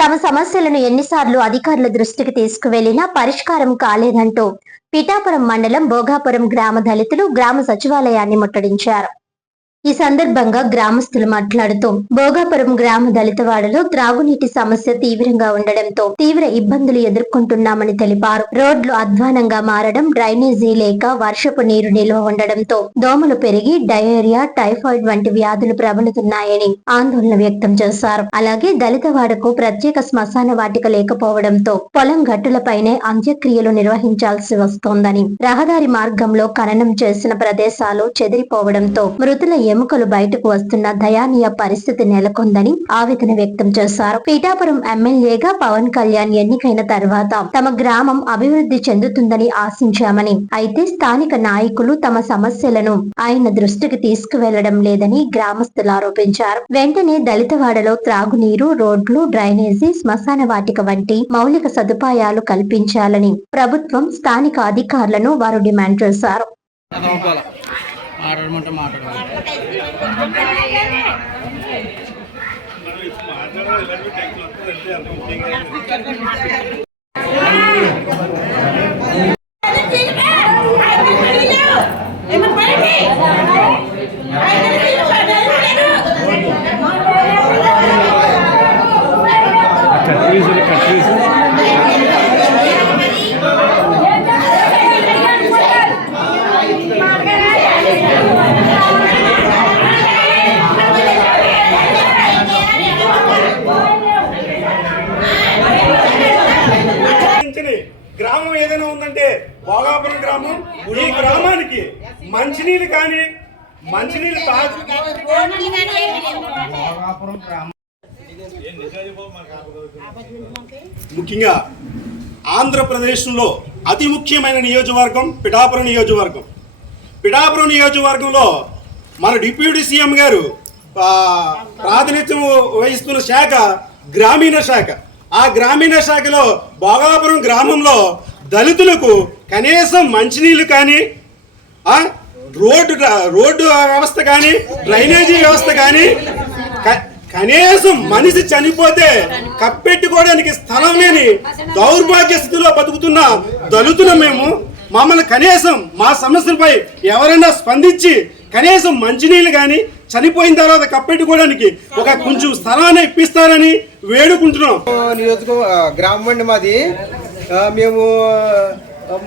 తమ సమస్యలను ఎన్నిసార్లు అధికారుల దృష్టికి తీసుకువెళ్లినా పరిష్కారం కాలేదంటూ పిఠాపురం మండలం భోగాపురం గ్రామ దళితులు గ్రామ సచివాలయాన్ని ముట్టడించారు. ఈ సందర్భంగా గ్రామస్తులు మాట్లాడుతూ భోగాపురం గ్రామ దళితవాడలో త్రాగునీటి సమస్య తీవ్రంగా ఉండడంతో తీవ్ర ఇబ్బందులు ఎదుర్కొంటున్నామని తెలిపారు. రోడ్లు అధ్వానంగా మారడం, డ్రైనేజీ లేక వర్షపు నీరు నిల్వ ఉండడంతో దోమలు పెరిగి డయేరియా, టైఫాయిడ్ వంటి వ్యాధులు ప్రబలుతున్నాయని ఆందోళన వ్యక్తం చేశారు. అలాగే దళితవాడకు ప్రత్యేక శ్మశాన వాటిక లేకపోవడంతో పొలం గట్టులపైనే అంత్యక్రియలు నిర్వహించాల్సి వస్తోందని, రహదారి మార్గంలో ఖననం చేసిన ప్రదేశాలు చెదిరిపోవడంతో మృతుల ఎముకలు బయటకు వస్తున్న దయానీయ పరిస్థితి నెలకొందని ఆవేదన వ్యక్తం చేశారు. పిఠాపురం ఎమ్మెల్యేగా పవన్ కళ్యాణ్ ఎన్నికైన తర్వాత తమ గ్రామం అభివృద్ధి చెందుతుందని ఆశించామని, అయితే స్థానిక నాయకులు తమ సమస్యలను ఆయన దృష్టికి తీసుకువెళ్లడం లేదని గ్రామస్తులు ఆరోపించారు. వెంటనే దళితవాడలో త్రాగునీరు, రోడ్లు, డ్రైనేజీ, శ్మశాన వాటిక వంటి మౌలిక సదుపాయాలు కల్పించాలని ప్రభుత్వం, స్థానిక అధికారులను వారు డిమాండ్ చేశారు. గ్రామం ఏదైనా ఉందంటే భోగాపురం గ్రామం. ఈ గ్రామానికి మంచినీళ్ళు కానీ మంచినీళ్ళు ముఖ్యంగా ఆంధ్రప్రదేశ్లో అతి ముఖ్యమైన నియోజకవర్గం పిఠాపురం నియోజకవర్గం. పిఠాపురం నియోజకవర్గంలో మన డిప్యూటీ సీఎం గారు ప్రాతినిధ్యం వహిస్తున్న శాఖ గ్రామీణ శాఖ. ఆ గ్రామీణ శాఖలో భోగాపురం గ్రామంలో దళితులకు కనీసం మంచినీళ్ళు కానీ, రోడ్డు వ్యవస్థ కానీ, డ్రైనేజీ వ్యవస్థ కానీ, కనీసం మనిషి చనిపోతే కప్పెట్టుకోవడానికి స్థలం లేని దౌర్భాగ్య స్థితిలో బతుకుతున్న దళితులు మేము. మమ్మల్ని కనీసం మా సమస్యలపై ఎవరైనా స్పందించి కనీసం మంచినీళ్ళు కానీ, చనిపోయిన తర్వాత కప్పెట్టుకోవడానికి ఒక కొంచెం స్థలాన్ని ఇప్పిస్తారని వేడుకుంటున్నాం. గ్రామం అండి మాది. మేము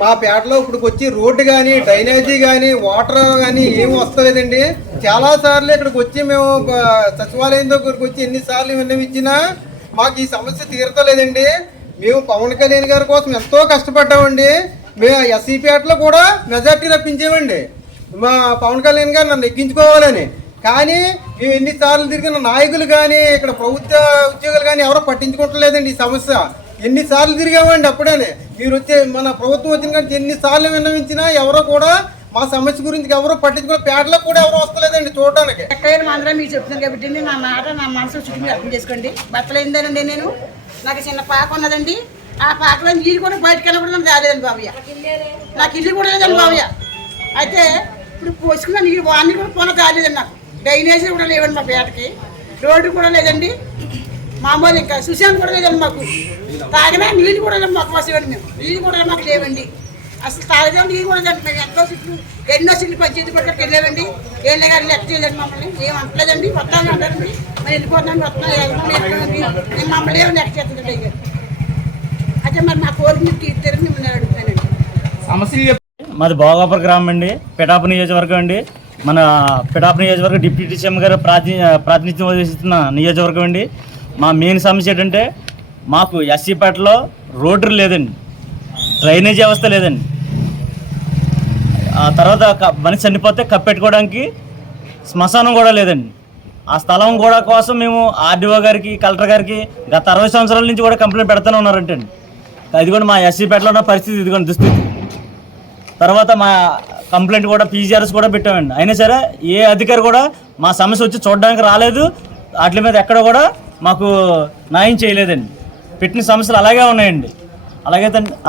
మా పేటలో ఇప్పుడు వచ్చి రోడ్డు కానీ, డ్రైనేజీ కానీ, వాటర్ కానీ ఏమి వస్తలేదండి. చాలాసార్లు ఇక్కడికి వచ్చి మేము సచివాలయం దగ్గరికి వచ్చి ఎన్నిసార్లు విన్నవించినా మాకు ఈ సమస్య తీరతలేదండి. మేము పవన్ కళ్యాణ్ గారి కోసం ఎంతో కష్టపడ్డామండి. మేము ఎస్సీ పేటలో కూడా మెజార్టీ రప్పించామండి మా పవన్ కళ్యాణ్ గారు నన్ను ఎక్కించుకోవాలని. కానీ మేము ఎన్నిసార్లు తిరిగిన నాయకులు కానీ, ఇక్కడ ప్రభుత్వ ఉద్యోగులు కానీ ఎవరో పట్టించుకోవట్లేదండి ఈ సమస్య. ఎన్నిసార్లు తిరిగామండి. అప్పుడే మీరు వచ్చే మన ప్రభుత్వం వచ్చిన కానీ ఎన్నిసార్లు విన్నవించినా ఎవరో కూడా మా సమస్య గురించి ఎవరో పట్టించుకునే పేటలో కూడా ఎవరో వస్తలేదండి చూడడానికి. ఎక్కడైనా మాత్రం మీరు చెప్తున్నాను కాబట్టి నా మాట నా మనసు చుట్టూ అర్థం చేసుకోండి. బట్టలైందేనండి, నేను నాకు చిన్న పాక ఉన్నదండి. ఆ పాకలో నీళ్ళు కూడా బయటకు వెళ్ళకుండా నాకు రాలేదండి బాబయ్య. నాకు ఇల్లు కూడా లేదండి బాబయ్య. అయితే ఇప్పుడు పోసుకున్న నీళ్ళు వాడిని కూడా పొలం కాలేదండి. నాకు డ్రైనేజీ కూడా లేవండి మా పేటకి. రోడ్డు కూడా లేదండి. మామూలు ఇంకా సుశాంత్ కూడా లేదండి. మాకు తాగినా నీళ్ళు కూడా మాకు వసేవండి. మేము నీళ్ళు కూడా మాకు లేవండి. అసలు తాగడం నీళ్ళు కూడా లేదండి. మేము ఎన్నో సీట్లు పంచాయతీ పట్టుకు వెళ్ళామండి. ఏళ్ళ గారు లెక్క చేయలేదు మమ్మల్ని. ఏం అంటలేదండి. వస్తాను అంటారండి. మరి వెళ్ళిపోతున్నాను, వస్తున్నాను. మమ్మల్ని ఏమో లెక్క చేస్తుందండి గారు. అయితే మరి మా కోరిక మీరు తీర్చారని మిమ్మల్ని అడుగుతానండి. సమస్యలు మాది భోగాపురం గ్రామం అండి, పిఠాపురం నియోజకవర్గం అండి. మన పిఠాపురం నియోజకవర్గం డిప్యూటీ సీఎం గారు ప్రాతినిధ్యం వహిస్తున్న నియోజకవర్గం అండి. మా మెయిన్ సమస్య ఏంటంటే మాకు ఎస్సీపేటలో రోడ్డు లేదండి, డ్రైనేజ్ వ్యవస్థ లేదండి. ఆ తర్వాత మనిషి చనిపోతే కప్పెట్టుకోవడానికి శ్మశానం కూడా లేదండి. ఆ స్థలం కూడా కోసం మేము ఆర్డీఓ గారికి, కలెక్టర్ గారికి గత 60 సంవత్సరాల నుంచి కూడా కంప్లైంట్ పెడుతూనే ఉన్నారంటే అండి. అది కూడా మా ఎస్సీపేటలో ఉన్న పరిస్థితి ఇదిగోండి దుస్థితి. తర్వాత మా కంప్లైంట్ కూడా పీజీఆర్ఎస్ కూడా పెట్టామండి. అయినా సరే ఏ అధికారి కూడా మా సమస్య వచ్చి చూడడానికి రాలేదు. వాటి మీద ఎక్కడ కూడా మాకు న్యాయం చేయలేదండి. పెట్టిన సమస్యలు అలాగే ఉన్నాయండి.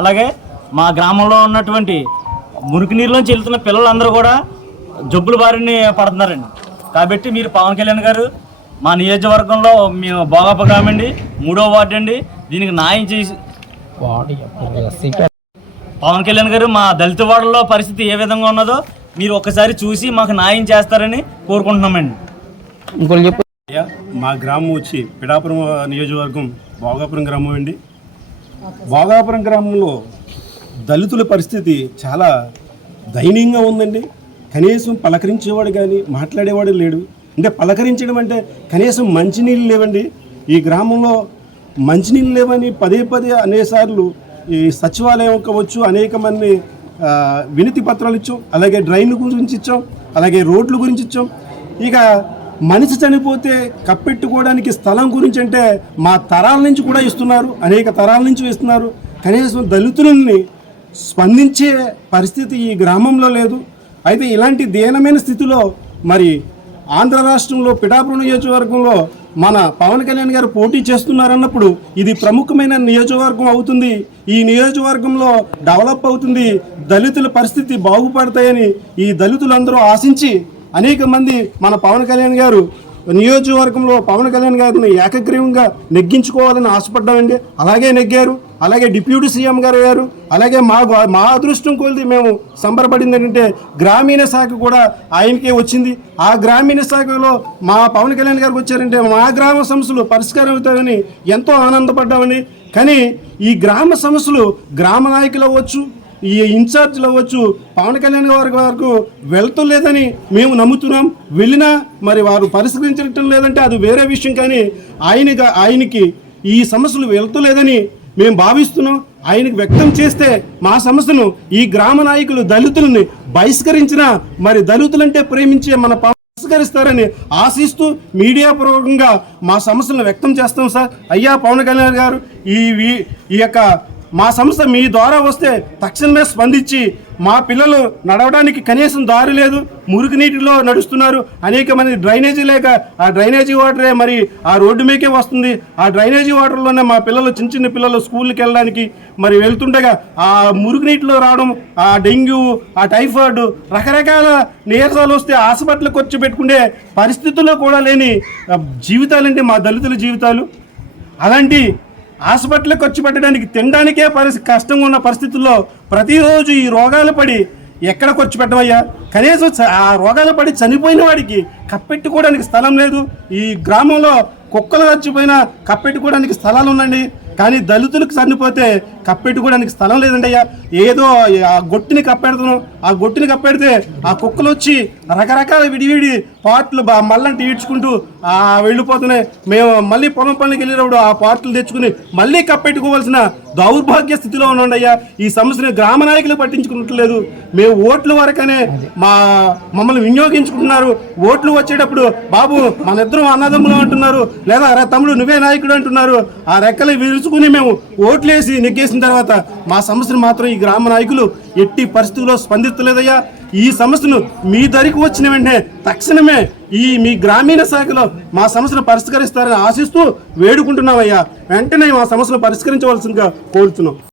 అలాగే మా గ్రామంలో ఉన్నటువంటి మురికి నీరులోంచి వెళ్తున్న పిల్లలందరూ కూడా జబ్బుల బారిని పడుతున్నారండి. కాబట్టి మీరు పవన్ కళ్యాణ్ గారు మా నియోజకవర్గంలో మేము భోగాపురం గ్రామం అండి, 3వ వార్డు అండి. దీనికి న్యాయం చేసి పవన్ కళ్యాణ్ గారు మా దళిత వాడలో పరిస్థితి ఏ విధంగా ఉన్నదో మీరు ఒకసారి చూసి మాకు న్యాయం చేస్తారని కోరుకుంటున్నామండి. ఇంకోటి చెప్పు. మా గ్రామం వచ్చి పిఠాపురం నియోజకవర్గం భోగాపురం గ్రామం అండి. భోగాపురం గ్రామంలో దళితుల పరిస్థితి చాలా దయనీయంగా ఉందండి. కనీసం పలకరించేవాడు కానీ మాట్లాడేవాడు లేడు. అంటే పలకరించడం అంటే కనీసం మంచినీళ్ళు లేవండి. ఈ గ్రామంలో మంచినీళ్ళు లేవని పదే అనేసార్లు ఈ సచివాలయం కావచ్చు అనేక మంది వినతి పత్రాలు ఇచ్చాం. అలాగే డ్రైన్ల గురించి ఇచ్చాం, అలాగే రోడ్ల గురించి ఇచ్చాం. ఇక మనిషి చనిపోతే కప్పెట్టుకోవడానికి స్థలం గురించి అంటే మా తరాల నుంచి కూడా ఇస్తున్నారు, అనేక తరాల నుంచి ఇస్తున్నారు. కనీసం దళితులని స్పందించే పరిస్థితి ఈ గ్రామంలో లేదు. అయితే ఇలాంటి దీనమైన స్థితిలో మరి ఆంధ్ర రాష్ట్రంలో పిఠాపురం నియోజకవర్గంలో మన పవన్ కళ్యాణ్ గారు పోటీ చేస్తున్నారన్నప్పుడు ఇది ప్రముఖమైన నియోజకవర్గం అవుతుంది. ఈ నియోజకవర్గంలో డెవలప్ అవుతుంది, దళితుల పరిస్థితి బాగుపడతాయని ఈ దళితులందరూ ఆశించి అనేక మంది మన పవన్ కళ్యాణ్ గారు నియోజకవర్గంలో పవన్ కళ్యాణ్ గారిని ఏకగ్రీవంగా నెగ్గించుకోవాలని ఆశపడ్డామండి. అలాగే నెగ్గారు. అలాగే డిప్యూటీ సీఎం గారు అయ్యారు. అలాగే మా అదృష్టం కొలిది మేము సంబరపడింది ఏంటంటే గ్రామీణ శాఖ కూడా ఆయనకే వచ్చింది. ఆ గ్రామీణ శాఖలో మా పవన్ కళ్యాణ్ గారికి వచ్చారంటే మా గ్రామ సమస్యలు పరిష్కారం అవుతాయని ఎంతో ఆనందపడ్డామని. కానీ ఈ గ్రామ సమస్యలు గ్రామ నాయకులు అవ్వచ్చు, ఈ ఇన్ఛార్జ్లు అవ్వచ్చు పవన్ కళ్యాణ్ గారి వరకు వెళ్తూ లేదని మేము నమ్ముతున్నాం. వెళ్ళినా మరి వారు పరిష్కరించడం లేదంటే అది వేరే విషయం. కానీ ఆయనకి ఈ సమస్యలు వెళ్తూ లేదని మేము భావిస్తున్నాం. ఆయనకు వ్యక్తం చేస్తే మా సమస్యను ఈ గ్రామ నాయకులు దళితులని బహిష్కరించినా మరి దళితులంటే ప్రేమించే మన పరిష్కరిస్తారని ఆశిస్తూ మీడియా పూర్వకంగా మా సమస్యలను వ్యక్తం చేస్తాం సార్. అయ్యా పవన్ కళ్యాణ్ గారు, ఈ యొక్క మా సంస్థ మీ ద్వారా వస్తే తక్షణమే స్పందించి మా పిల్లలు నడవడానికి కనీసం దారి లేదు, మురికి నీటిలో నడుస్తున్నారు. అనేక మంది డ్రైనేజీ లేక ఆ డ్రైనేజీ వాటరే మరి ఆ రోడ్డు మీకే వస్తుంది. ఆ డ్రైనేజీ వాటర్లోనే మా పిల్లలు చిన్న పిల్లలు స్కూల్కి వెళ్ళడానికి మరి వెళ్తుండగా ఆ మురికి నీటిలో రావడం, ఆ డెంగ్యూ, ఆ టైఫాయిడ్ రకరకాల నీరసాలు వస్తే హాస్పిటల్కి వచ్చి పెట్టుకునే పరిస్థితుల్లో కూడా లేని జీవితాలంటే మా దళితుల జీవితాలు. అలాంటి హాస్పిటల్కి ఖర్చు పెట్టడానికి తినడానికే కష్టంగా ఉన్న పరిస్థితుల్లో ప్రతిరోజు ఈ రోగాలు పడి ఎక్కడ ఖర్చు పెట్టమయ్యా? కనీసం ఆ రోగాలు పడి చనిపోయిన వాడికి కప్పెట్టుకోవడానికి స్థలం లేదు. ఈ గ్రామంలో కుక్కలు చచ్చిపోయినా కప్పెట్టుకోవడానికి స్థలాలు ఉండండి, కానీ దళితులకు చనిపోతే కప్పెట్టుకోవడానికి స్థలం లేదండి అయ్యా. ఏదో ఆ గొట్టిని కప్పెడుతున్నాం, ఆ గొట్టిని కప్పెడితే ఆ కుక్కలు వచ్చి రకరకాల విడివిడి పార్ట్లు మళ్ళంటి ఈడ్చుకుంటూ వెళ్ళిపోతున్నాయి. మేము మళ్ళీ పొలం పనులకు వెళ్ళినప్పుడు ఆ పార్ట్లు తెచ్చుకుని మళ్ళీ కప్పెట్టుకోవాల్సిన దౌర్భాగ్య స్థితిలో ఉండండి అయ్యా. ఈ సమస్యను గ్రామ నాయకులు పట్టించుకున్నట్లేదు. మేము ఓట్ల వరకనే మమ్మల్ని వినియోగించుకుంటున్నారు. ఓట్లు వచ్చేటప్పుడు బాబు మన ఇద్దరం అన్నదమ్ములు అంటున్నారు, లేదా తమ్ముడు నువ్వే నాయకుడు అంటున్నారు. ఆ రెక్కలు విరుచుకుని మేము ఓట్లేసి నెగ్గేసిన తర్వాత మా సమస్యను మాత్రం ఈ గ్రామ నాయకులు ఎట్టి పరిస్థితుల్లో స్పందించలేదయ్యా. ఈ సమస్యను మీ దరికి వచ్చిన వెంటనే తక్షణమే మీ గ్రామీణ శాఖలో మా సమస్యను పరిష్కరిస్తారని ఆశిస్తూ వేడుకుంటున్నామయ్యా. వెంటనే మా సమస్యను పరిష్కరించవలసిందిగా కోరుతున్నాం.